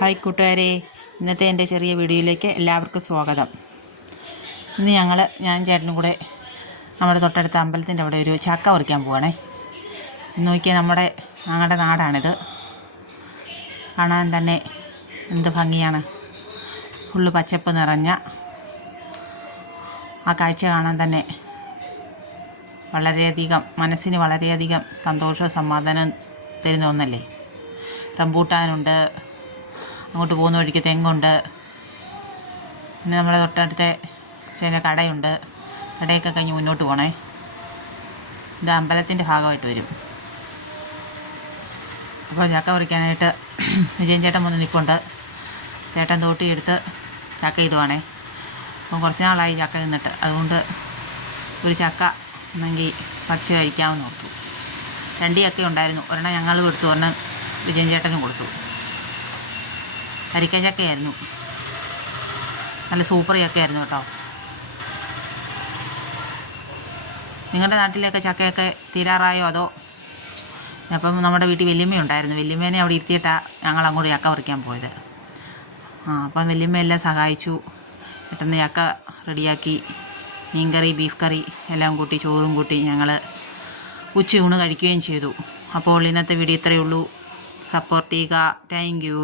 Hi കൂട്ടുകാരെ, ഇന്നത്തെ എൻ്റെ ചെറിയ വീഡിയോയിലേക്ക് എല്ലാവർക്കും സ്വാഗതം. ഇന്ന് ഞാൻ ചേട്ടനും കൂടെ നമ്മുടെ തൊട്ടടുത്ത അമ്പലത്തിൻ്റെ അവിടെ ഒരു ചക്ക പറിക്കാൻ പോവാണേ. നോക്കിയാൽ ഞങ്ങളുടെ നാടാണിത്. കാണാൻ തന്നെ എന്ത് ഭംഗിയാണ്. ഫുള്ള് പച്ചപ്പ് നിറഞ്ഞ ആ കാഴ്ച കാണാൻ തന്നെ മനസ്സിന് വളരെയധികം സന്തോഷവും സമാധാനവും തരുന്ന ഒന്നല്ലേ. റംബൂട്ടാനുണ്ട്, അങ്ങോട്ട് പോകുന്ന വഴിക്ക് തെങ്ങുണ്ട്, പിന്നെ നമ്മുടെ തൊട്ടടുത്ത ചില കടയുണ്ട്. കടയൊക്കെ കഴിഞ്ഞ് മുന്നോട്ട് പോകണേ. ഇത് അമ്പലത്തിൻ്റെ ഭാഗമായിട്ട് വരും. അപ്പോൾ ചക്ക പറിക്കാനായിട്ട് വിജയൻ ചേട്ടൻ വന്ന് നിൽപ്പുണ്ട്. ചേട്ടൻ തോട്ടിയെടുത്ത് ചക്ക ഇടുവാണേ. അപ്പം കുറച്ച് നാളായി ചക്ക നിന്നിട്ട്, അതുകൊണ്ട് ഒരു ചക്ക എന്നെങ്കിൽ പറിച്ച് കഴിക്കാമെന്ന് നോക്കി. 2 ചക്ക ഉണ്ടായിരുന്നു. ഒരെണ്ണം ഞങ്ങൾ കൊടുത്തു, ഒരെണ്ണം വിജയൻ ചേട്ടനും കൊടുത്തു. കരിക്ക ചക്കയായിരുന്നു, നല്ല സൂപ്പർ ചക്കയായിരുന്നു കേട്ടോ. നിങ്ങളുടെ നാട്ടിലൊക്കെ ചക്കയൊക്കെ തീരാറായോ? അതോ? അപ്പം നമ്മുടെ വീട്ടിൽ വല്യമ്മയുണ്ടായിരുന്നു. വല്യമ്മേനെ അവിടെ ഇരുത്തിയിട്ടാണ് ഞങ്ങൾ അങ്ങോട്ട് ചക്ക പറിക്കാൻ പോയത്. അപ്പം വല്യമ്മ എല്ലാം സഹായിച്ചു. പെട്ടെന്ന് ചക്ക റെഡിയാക്കി. മീൻകറി, ബീഫ് കറി എല്ലാം കൂട്ടി, ചോറും കൂട്ടി ഞങ്ങൾ ഉച്ചയൂണ് കഴിക്കുകയും ചെയ്തു. അപ്പോൾ ഇന്നത്തെ വീഡിയോ ഇത്രയേ ഉള്ളൂ. സപ്പോർട്ട് ചെയ്യുക. Thank you.